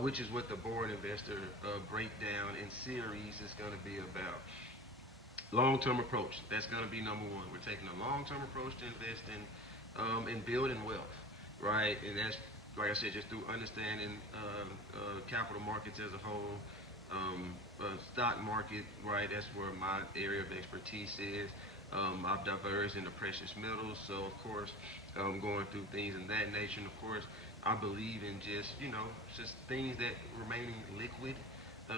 which is what the Board Investor breakdown in series is going to be about. Long-term approach. That's going to be number one. We're taking a long-term approach to investing and building wealth, right? And that's, like I said, just through understanding capital markets as a whole, stock market, right? That's where my area of expertise is. I've diverged into precious metals, so of course, going through things in that nature. And of course, I believe in just things that remaining liquid.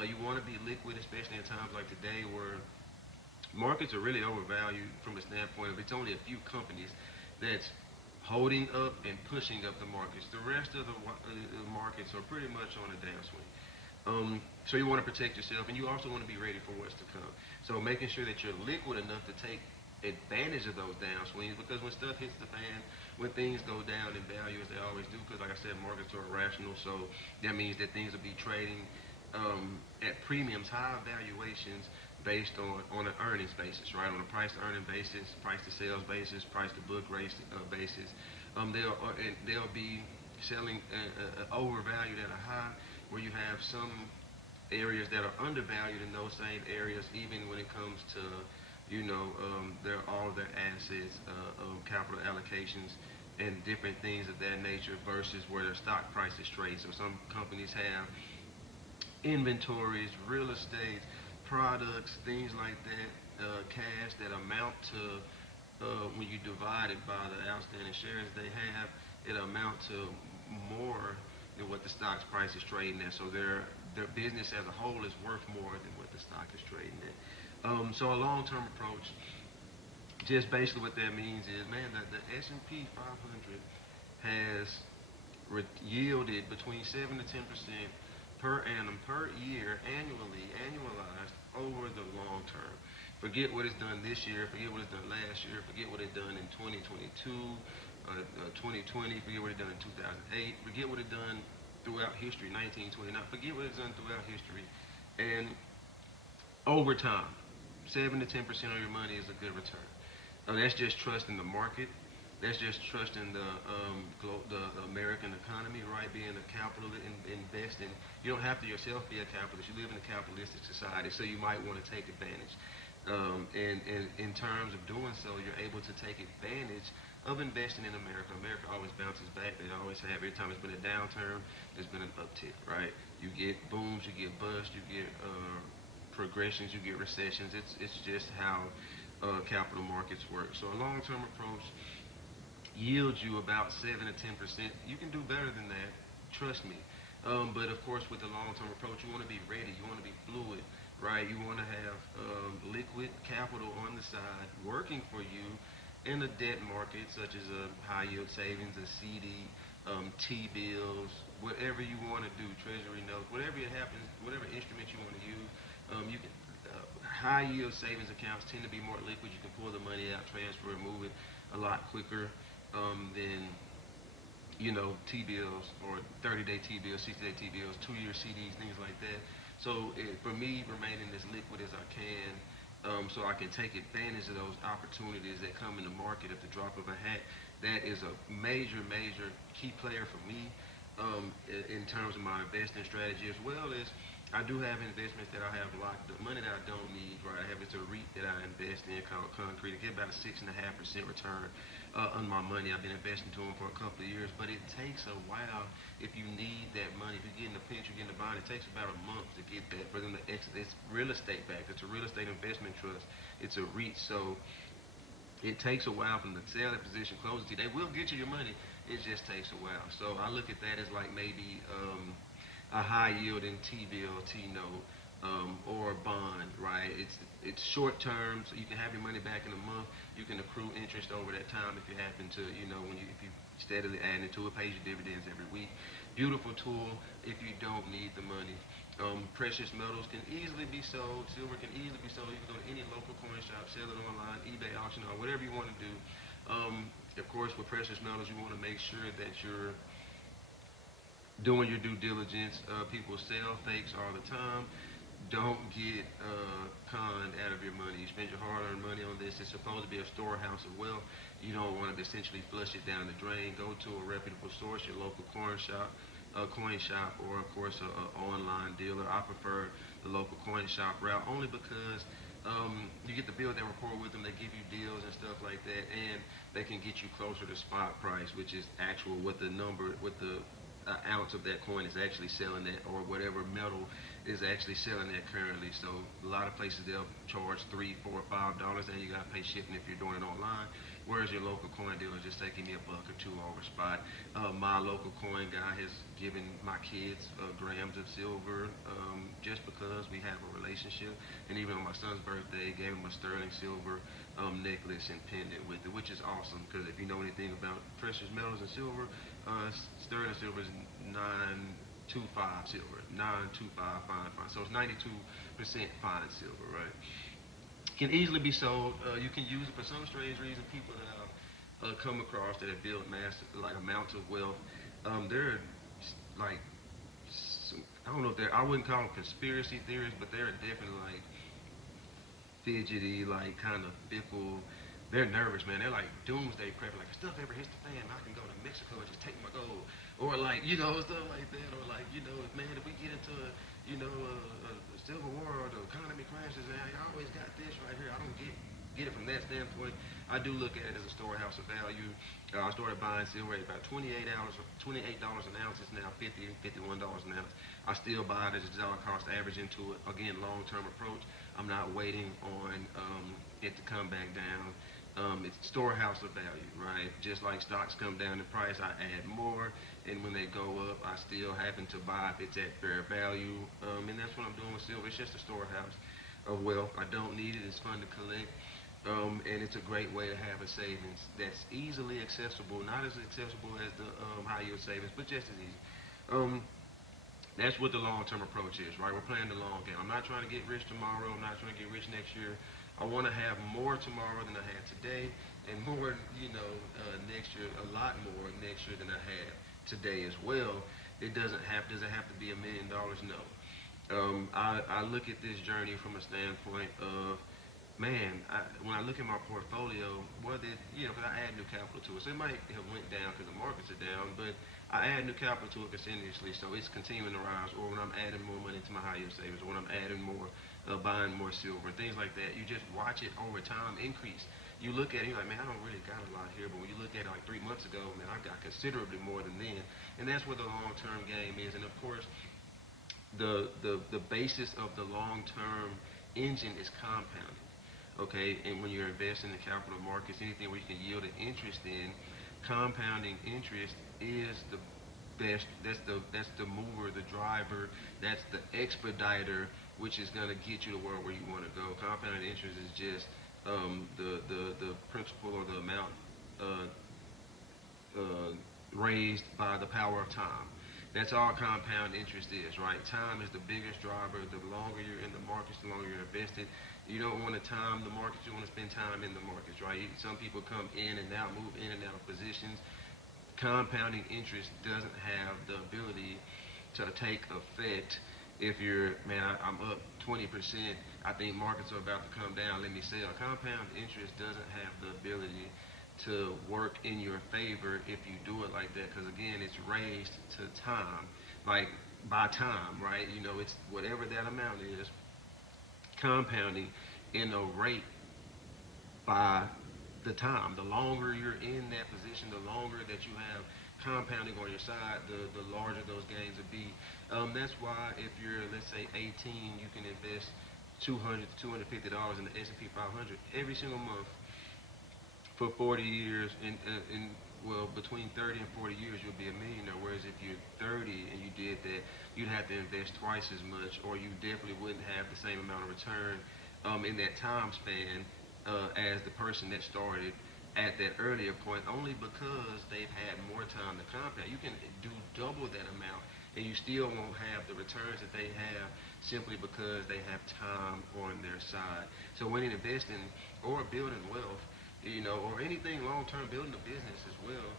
You want to be liquid, especially in times like today where markets are really overvalued from the standpoint of it's only a few companies that's holding up and pushing up the markets. The rest of the markets are pretty much on a downswing. So you want to protect yourself, and you also want to be ready for what's to come. So making sure that you're liquid enough to take advantage of those downswings, because when stuff hits the fan, when things go down in value as they always do, because like I said, markets are irrational, so that means that things will be trading at premiums, high valuations based on an earnings basis, right? On a price to earning basis, price to sales basis, price to book race basis. They'll be selling overvalued at a high, where you have some areas that are undervalued in those same areas, even when it comes to all their assets, capital allocations, and different things of that nature versus where their stock prices trade. So some companies have inventories, real estate, products, things like that, cash that amount to, when you divide it by the outstanding shares they have, it amount to more than what the stock's price is trading at. So their business as a whole is worth more than what the stock is trading at. So a long-term approach, just basically what that means is, man, the S&P 500 has yielded between 7 to 10% per annum per year annually annualized over the long term. Forget what it's done this year, forget what it's done last year, forget what it's done in 2022, 2020, forget what it done in 2008, forget what it done throughout history, 1929, forget what it's done throughout history. And over time, 7 to 10% of your money is a good return. That's just trusting the market. That's just trusting the American economy, right? Being a capitalist, investing. You don't have to yourself be a capitalist. You live in a capitalistic society, so you might want to take advantage. And in terms of doing so, you're able to take advantage of investing in America. America always bounces back. They always have. Every time it's been a downturn, there's been an uptick, right? You get booms, you get busts, you get progressions, you get recessions. It's just how capital markets work. So a long-term approach yields you about 7 to 10%. You can do better than that, trust me. But of course, with the long-term approach, you want to be ready. You want to be fluid, right? You want to have liquid capital on the side working for you in the debt market, such as a high-yield savings, a CD, T-bills, whatever you want to do, treasury notes, whatever it happens, whatever instrument you want to use. You can high-yield savings accounts tend to be more liquid. You can pull the money out, transfer it, move it a lot quicker than T-bills or 30-day T-bills, 60-day T-bills, 2-year CDs, things like that. So for me, remaining as liquid as I can, so I can take advantage of those opportunities that come in the market at the drop of a hat. That is a major, major key player for me in terms of my investing strategy, as well as I do have investments that I have locked up, money that I don't need, right? I have it's a REIT that I invest in called Concrete. I get about a 6.5% return on my money. I've been investing to them for a couple of years, but it takes a while if you need that money. If you're getting the pinch, you're getting the bond, it takes about a month to get that for them to exit. It's real estate backed. It's a real estate investment trust. It's a REIT, so it takes a while from the sale that position closes. They will get you your money. It just takes a while. So I look at that as like maybe a high yielding T-bill, T-note, or a bond, right? It's short term, so you can have your money back in a month. You can accrue interest over that time if you happen to, if you steadily add it to it, pays you dividends every week. Beautiful tool if you don't need the money. Precious metals can easily be sold. Silver can easily be sold. You can go to any local coin shop, sell it online, eBay auction, or whatever you want to do. Of course, with precious metals, you want to make sure that you're doing your due diligence. People sell fakes all the time. Don't get conned out of your money. You spend your hard-earned money on this. It's supposed to be a storehouse of wealth. You don't want to essentially flush it down the drain. Go to a reputable source, your local corn shop. a coin shop or, of course, a online dealer. I prefer the local coin shop route only because you get to build that rapport with them. They give you deals and stuff like that, and they can get you closer to spot price, which is actual what the number, what the ounce of that coin is actually selling at, or whatever metal is actually selling at currently. So a lot of places they'll charge $3, $4, $5, and you gotta pay shipping if you're doing it online. Whereas your local coin dealer just taking me a buck or two over spot. My local coin guy has given my kids grams of silver just because we have a relationship. And even on my son's birthday, gave him a sterling silver necklace and pendant with it, which is awesome because if you know anything about precious metals and silver, sterling silver is 925 silver, 925 fine. So it's 92% fine silver, right? Can easily be sold. You can use it for some strange reason. People that I've come across that have built massive, like amounts of wealth, they're like, I don't know if they're, I wouldn't call them conspiracy theories, but they're definitely like fidgety, like kind of fickle. They're nervous, man. They're like doomsday prepping. Like if stuff ever hits the fan, I can go to Mexico and just take my gold, or like stuff like that, or like man, if we get into a civil war or the economy crashes, man, I always got this right here. I don't get it from that standpoint. I do look at it as a storehouse of value. I started buying silver at about $28 an ounce. It's now $51 an ounce. I still buy it as a dollar cost average into it. Again, long-term approach. I'm not waiting on it to come back down. It's storehouse of value, right? Just like stocks come down in price, I add more, and when they go up, I still happen to buy if it's at fair value, and that's what I'm doing with silver. It's just a storehouse of wealth. I don't need it. It's fun to collect, and it's a great way to have a savings that's easily accessible, not as accessible as the high yield savings, but just as easy. Um, that's what the long-term approach is, right? We're playing the long game. I'm not trying to get rich tomorrow. I'm not trying to get rich next year. I want to have more tomorrow than I had today, and more, next year, a lot more next year than I had today as well. It does it have to be $1 million? No. I look at this journey from a standpoint of, man, when I look at my portfolio, whether because I add new capital to it, so it might have went down because the markets are down, but I add new capital to it continuously, so it's continuing to rise. Or when I'm adding more money to my high yield savings, or when I'm adding more, buying more silver, and things like that, you just watch it over time increase. You look at it, you're like, man, I don't really got a lot here, but when you look at it like 3 months ago, man, I got considerably more than then, and that's where the long-term game is. And of course, the basis of the long-term engine is compounding. Okay, and when you're investing in the capital markets, anything where you can yield an interest in, compounding interest is the best. That's the mover, the driver. That's the expediter, which is going to get you to where you want to go. Compounding interest is just the principle or the amount uh, uh, raised by the power of time. That's all compound interest is, right? Time is the biggest driver. The longer you're in the markets, the longer you're invested. You don't want to time the markets. You want to spend time in the markets, right? Some people come in and out, move in and out of positions. Compounding interest doesn't have the ability to take effect if you're, man, I'm up 20%. I think markets are about to come down. Let me sell. Compound interest doesn't have the ability to work in your favor if you do it like that, because again, it's raised to time, like by time, right? It's whatever that amount is, compounding in a rate by the time. The longer you're in that position, the longer that you have compounding on your side, the larger those gains will be. That's why if you're, let's say, 18, you can invest $200 to $250 in the S&P 500 every single month for 40 years, and well, between 30 and 40 years, you'll be a millionaire. Whereas if you're 30 and you did that, you'd have to invest twice as much, or you definitely wouldn't have the same amount of return in that time span as the person that started at that earlier point, only because they've had more time to compound. You can do double that amount, and you still won't have the returns that they have simply because they have time on their side. So when investing or building wealth, or anything long-term, building a business as well,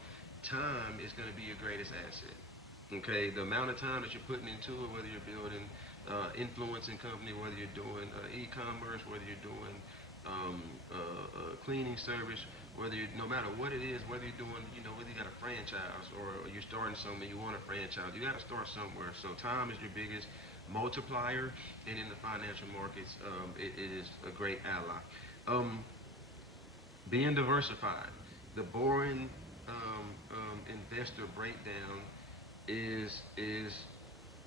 time is going to be your greatest asset. Okay, the amount of time that you're putting into it, whether you're building influencing company, whether you're doing e-commerce, whether you're doing cleaning service, no matter what it is, whether you're doing, whether you got a franchise or you're starting something, you want a franchise, you got to start somewhere. So time is your biggest multiplier, and in the financial markets, it is a great ally. Um, Being diversified. The boring investor breakdown is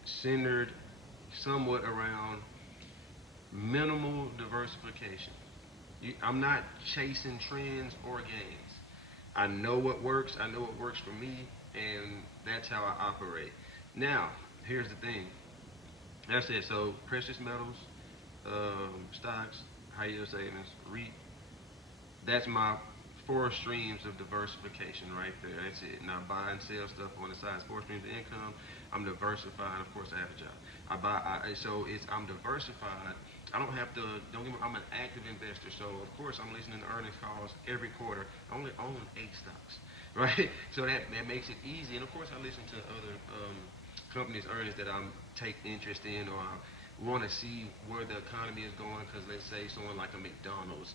centered somewhat around minimal diversification. I'm not chasing trends or gains. I know what works. I know what works for me, and that's how I operate. Now, here's the thing. That's it. So, precious metals, stocks, high yield savings, REIT, that's my four streams of diversification right there. That's it. Now buy and sell stuff on the side. Four streams of income. I'm diversified. Of course, I have a job. So I'm diversified. I don't have to. Don't get me. I'm an active investor. So of course, I'm listening to earnings calls every quarter. I only own 8 stocks, right? So that makes it easy. And of course, I listen to other companies' earnings that I'm take interest in, or I want to see where the economy is going. Because let's say someone like a McDonald's